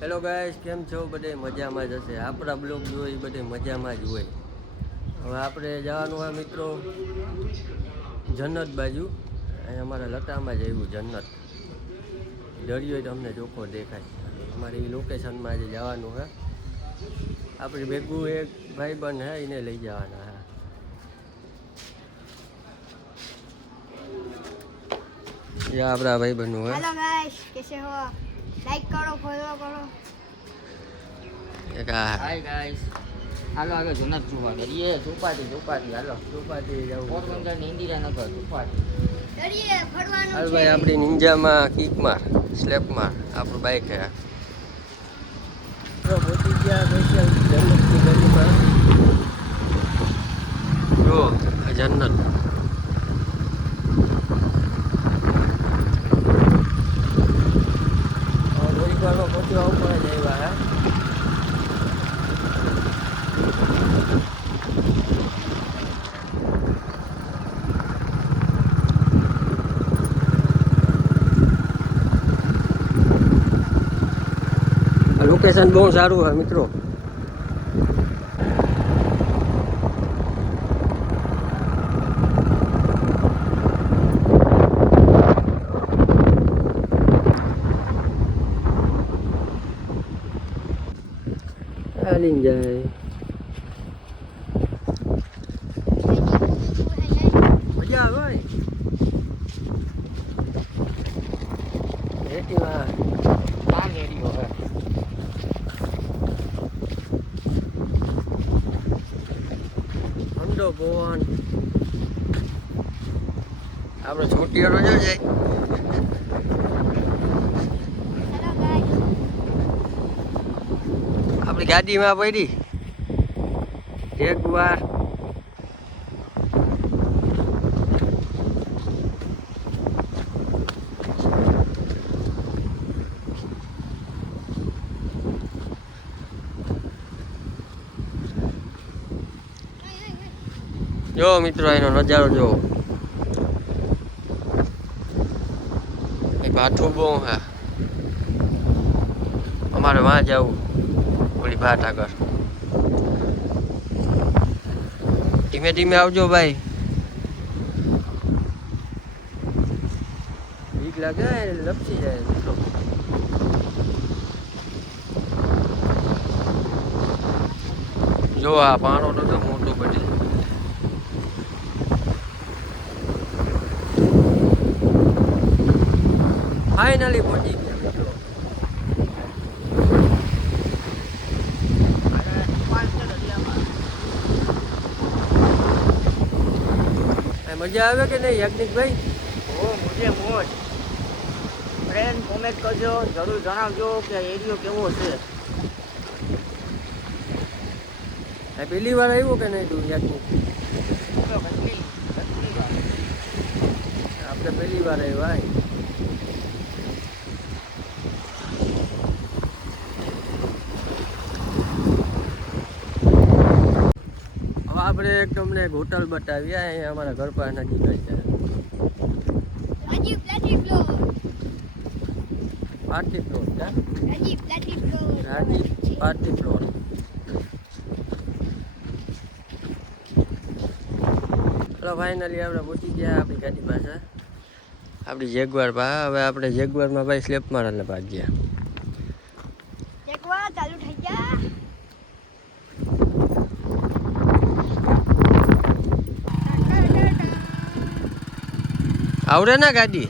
Hello guys, કેમ છો? બધે મજામાં જ હશે. આપણા બ્લોગ જોઈ બધે મજામાં જ હોય. હવે આપણે જવાનું હોય મિત્રો જન્નત બાજુ. અહીં અમારા લતામાં જ આવ્યું જન્નત. દરિયો તમને ચોખ્ખો દેખાય. અમારે એ લોકેશનમાં આજે જવાનું હે. આપણે ભેગું એક ભાઈબંધ હે, એને લઈ જવાના હે. યા આપણા ભાઈબંધનું હે. हेलो गाइस, कैसे हो? लाइक करो, फॉलो करो. એક આ હાય ગાઈસ, હાલો આગળ જૂના જોવા કરીએ. ચોપાટી હાલો. ચોપાટી જવું. પોરબંદર ની ઇન્દિરાનગર ચોપાટી. દરિયે ફરવાનું હાલ છે. ભાઈ, આપણી નિંજામાં કિક માર, સ્લેપ માર. આપણું બાઈક હે. તો પહોંચી ગયા સ્પેશિયલ જન્નતની ગલીમાં. જો આ જન્નત. થોડીક વારમાં પહોંચવા ઉપર જ આવ્યા હે. લોકેશન બહુ સારું છે મિત્રો. હાલીને જાય. મજા આવે ભાઈ. રેતીમાં કામ રેડિયો હે. ઠંડો પવન. આપણે છોટીઓ જો જાય. Hello guys. આપણી ગાડીમાં પડી એક વાર. જો મિત્રો એનો નજારો જો. એ ભાઠું બહુ હે. અમારે વાં જવું ઓલી ભાટ આગળ. ધીમે ધીમે આવજો ભાઈ. બીક લાગે લપસી જાય મિત્રો. જો આ પાણો તો મોટો બધી. ફાઇનલી પહોંચી ગયા મિત્રો. મજા આવે કે નહીં યાજ્ઞિકભાઈ? ઓ મુજે મોજ. ફ્રેન્ડ કોમેન્ટ કરજો, જરૂર જણાવજો કે એરિયો કેવો છે. પહેલી વાર આવ્યો કે નહીં તું યાજ્ઞિક? આપણે પહેલી વાર આવ્યા. હવે આપણે એક તમને એક હોટલ બતાવીએ. અહીંયા અમારા ઘર પાસે નજીક જ છે. राजीव प्लेटी फ्लोर. પાર્ટી પ્લોટ છે. राजीव प्लेटी फ्लोर. રાજી પાર્ટી પ્લોટ. ચલો ફાઇનલી આપણે પહોંચી ગયા આપણી ગાડી પાસે. આપણી જેગવાર પાસે. હવે આપણે જેગવારમાં ભાઈ સ્લેપ મારને ભાગ્યા. देखो चालू થઈ ગયા. આવડે ને ગાડી?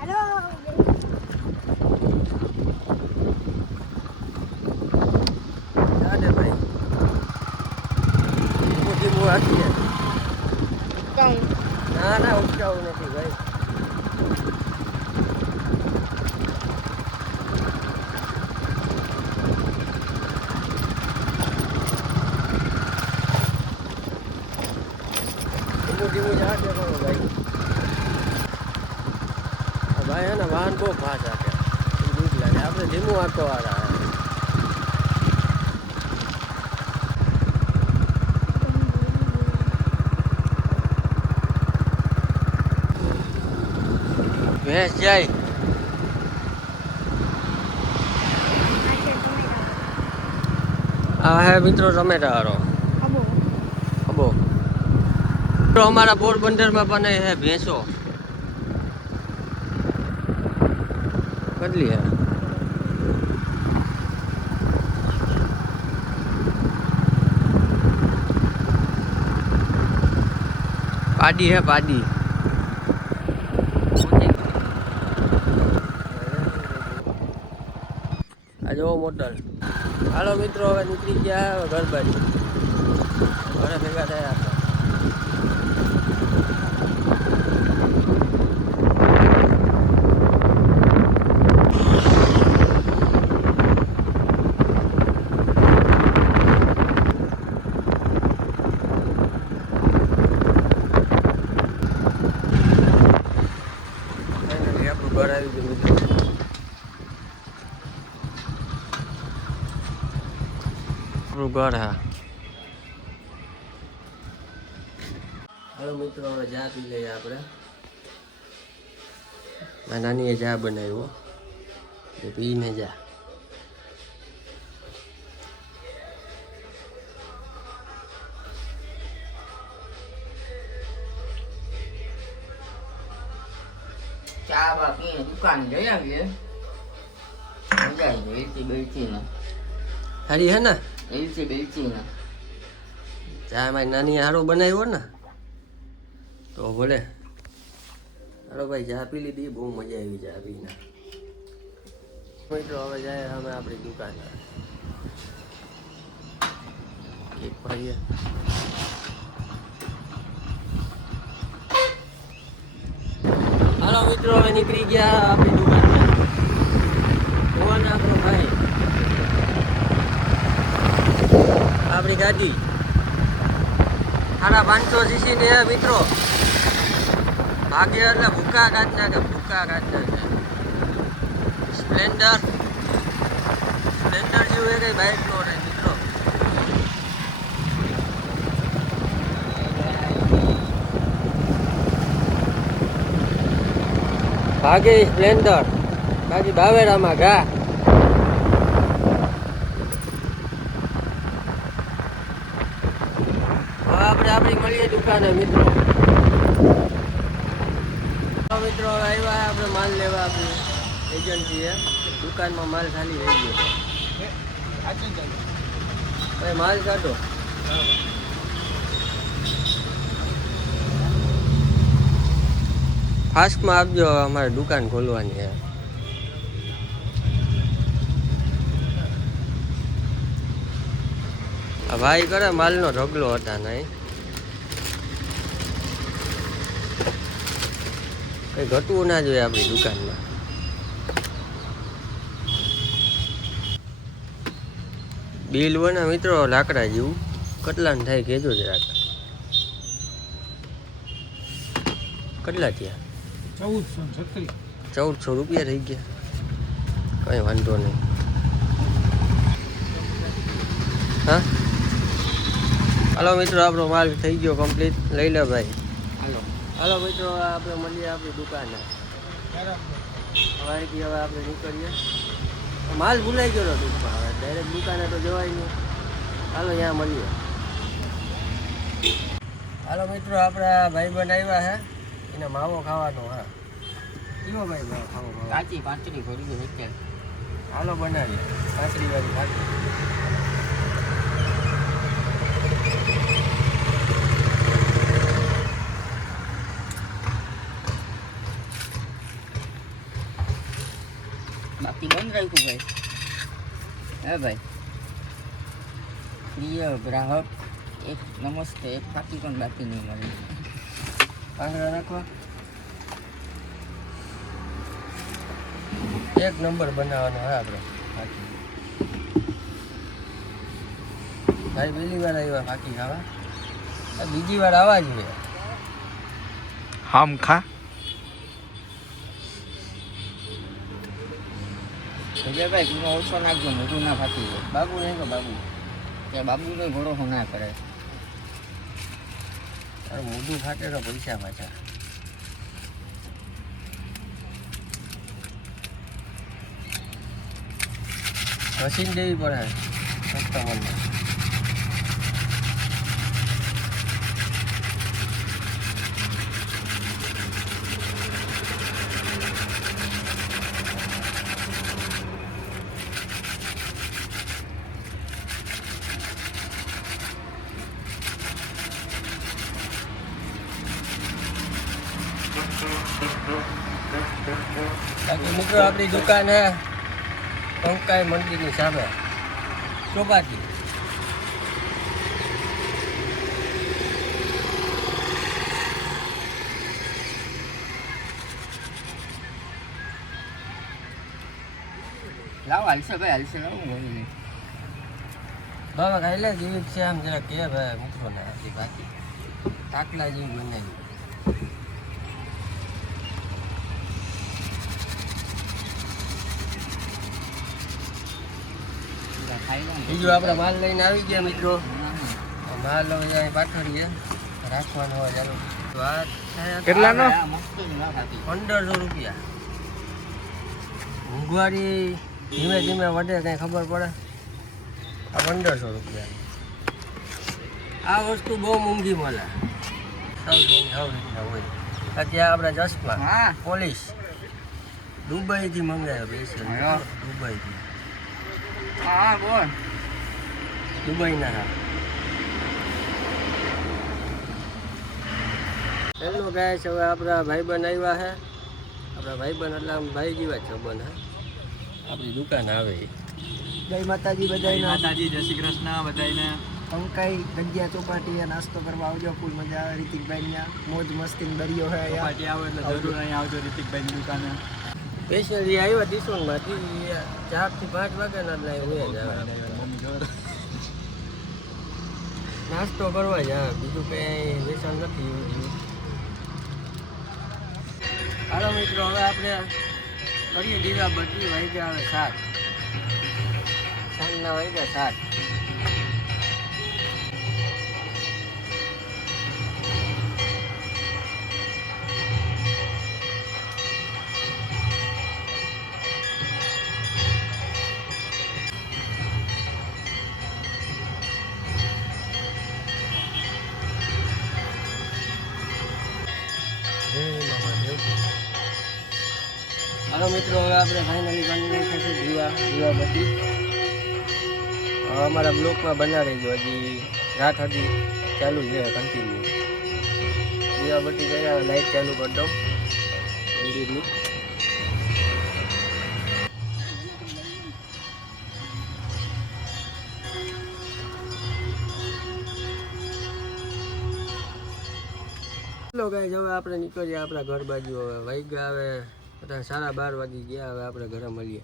हेलो. ચાલે ભાઈ. ધીમું રાખીએ. ના ના ઉચકાવું નથી ભાઈ. ધીમું જાતે કરો ભાઈ. ભાઈ હે ને વાહન બહુ ફાસ્ટ હાકે. બીક લાગે. આપણે ધીમું આંકો વાળા. ભેંસ જાય આ હે મિત્રો ટમેટા હારો આબો અબો તો અમારા પોરબંદરમાં બને હે ભેંસો કેટલી હે પાડી હે પાડી આ જો મોટર હાલો મિત્રો હવે નીકળી ગયા હવે ઘર બાજુ ઘરે ભેગા થયા હતા આપણું ઘર આવી ગયું મિત્રો આપણું ઘર હા હવે મિત્રો હવે ચા પી લઈએ આપણે મારી નાનીએ ચા બનાવ્યો એ પીને જા ચા બા પીને દુકાન જઈ આવીએ મજા આવી ગઈ એલચી બેલચી ને સારી હે ને એલચી બેલચી ને ચા મારી નાની હારો બનાવ્યો ને તો ભલે હાલો ભાઈ ચા પી લીધી બહુ મજા આવી ચા પીને મિત્રો હવે જાય અમે આપણી દુકાન કેક ભાઈએ હાલો મિત્રો હવે નીકળી ગયા આપણી દુકાનમાં કોણ આપણો ભાઈ આપણી ગાડી 550 સીસી ને મિત્રો ભાગ્ય એટલે ભૂકા કાઢ નાખે સ્પ્લેન્ડર જેવું એ કઈ બાઇક નો રહે મિત્રો ભાગે સ્પ્લેન્ડર બાકી બાવેરામાં ઘા આપણે આપણી મળીએ દુકાને મિત્રો મિત્રો હવે આવ્યા આપણે માલ લેવા આપણી એજન્સીએ દુકાનમાં માલ ખાલી રહી ગયો ભાઈ માલ કાઢો ફાસ્ટમાં આપજો અમારે દુકાન ખોલવાની છે આ ભાઈ કરે માલનો ઢગલો હતા નહીં કઈ ઘટવું ના જોઈએ આપણી દુકાનમાં બિલ હોય ને મિત્રો લાકડા જેવું કેટલાને થાય કહેજો જરાક કેટલા થયા 1400 રૂપિયા થઈ ગયા કઈ વાંધો નહીં હા હાલો મિત્રો આપણો માલ થઈ ગયો કમ્પ્લીટ લઈ લે ભાઈ હાલો મિત્રો આપણે મળીએ આપણી દુકાને હવાથી હવે આપણે નીકળીએ માલ ભૂલાઈ ગયો ટૂંકમાં હવે ડાયરેક્ટ દુકાને તો જવાય નહીં હાલો ત્યાં મળીએ હાલો મિત્રો આપણા ભાઈ બનાવ્યા હે એને માવો ખાવાનો હા કેવો ભાઈ માવો ખાવો કાચી પાંચડી ભરી ગઈ હાલો બનાવીએ પાંચડી વાળી ખાતી બાકી બંધ રાખ્યું ભાઈ હે ભાઈ પ્રિય ગ્રાહક એક નમસ્તે એક બાકી પણ બાકી નહીં મળે પાંદડા નાખવા એક નંબર બનાવવાનો હા આપણે ભાઈ પહેલી વાર આવ્યા ફાકી ખાવા બીજી વાર આવવા જોઈએ हम खा ભાઈ તું ઓછો નાખજો મોઢું ના ફાટી જાય બાબુ નહીં કે બાબુ ત્યાં બાબુનો ભરોસો ના કરે તારું મોઢું ફાટે તો પૈસા પાછા મશીન દેવી પડે કસ્ટમરને બાકી મિત્રો આપણી દુકાન હે કંકાઈ મંદિરની સામે ચોપાટી. લાવો હાલશે ભાઈ હાલશે લાવો નહીં બાબા ખાઈ લે જેવી છે આમ જરા કે ભાઈ મિત્રો ને આટલી બાકી કાકલા જેવી બનાવી. ખાઈ લો બીજું આપણે માલ લઈને આવી ગયા મિત્રો. માલ હવે અહીં પાથરીએ રાખવાનો હોય ચાલો. વાત થાય કેટલાનો? મસ્ત ના ખાતી 1500 રૂપિયા. મોંઘવારી ધીમે ધીમે વધે કંઈ ખબર પડે. આ 1500 રૂપિયા. આ વસ્તુ બહુ મોંઘી મળે. સૌ રીતના હોય. અત્યારે આપણે ચશ્મા હા પોલીસ દુબઈથી મંગાવ્યો સ્પેશિયલ. હા. દુબઈથી હા બોલ દુબઈના હા. હેલો ગાઈસ, હવે આપણા ભાઈબંધ આવ્યા છે. આપણા ભાઈબંધ એટલે આમ ભાઈ જેવા જ સંબંધ હે. આપણી દુકાન આવે ઈ. જય માતાજી બધાને. માતાજી જય શ્રી કૃષ્ણ બધાને. કંકાઈ જગ્યા ચોપાટીએ નાસ્તો કરવા આવજો. ફૂલ મજા આવે. રીતિકભાઈ ત્યાં મોજ મસ્તી દરિયો હે યાર. પાર્ટી આવે એટલે જરૂર અહીં આવજો રીતિકભાઈની દુકાને. સ્પેશિયલ એ આવ્યા ડિસ્કાઉન્ટમાંથી 4 થી 5 વાગ્યાના એટલે અહીં હોય જ આવે. મમ્મી જોર. નાસ્તો કરવા જ આવે, બીજું કંઈ વેચાણ નથી એવું જેવું. હાલો મિત્રો, હવે આપણે કરીએ દીવા બત્તી. વાગ્યા આવે 7. સાંજના વાગ્યા 7. હાલો મિત્રો, હવે આપણે ફાઇનલી બની નાખીશું દીવા બત્તી. અમારા બ્લોકમાં બના રહેજો. હજી રાત હજી ચાલુ છે કન્ટિન્યુ. દીવા બત્તી કર્યા, લાઈટ ચાલુ કરી દઉં મંદિરની. હેલો ગાઈસ, હવે આપણે નીકળીએ આપણા ઘર બાજુ. હવે વાગ્યા આવે બધા 12:30 વાગી ગયા. હવે આપણે ઘરે મળીએ.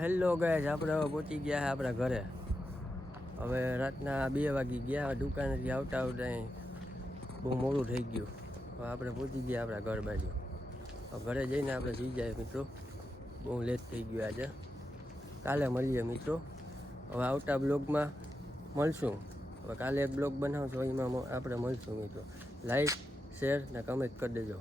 હેલો ગાઈસ, આપણે હવે પહોંચી ગયા છે આપણા ઘરે. હવે રાતના 2 વાગી ગયા. દુકાનેથી આવતા આવતા બહુ મોડું થઈ ગયું. હવે આપણે પહોંચી ગયા આપણા ઘર બાજુ. હવે ઘરે જઈને આપણે સુઈ જાય મિત્રો. બહુ લેટ થઈ ગયું આજે. કાલે મળીએ મિત્રો. હવે આવતા બ્લોગમાં મળશું. હવે કાલે એક બ્લોગ બનાવશું, એમાં આપણે મળશું મિત્રો. લાઈક, શેર ને કમેન્ટ કરી દેજો.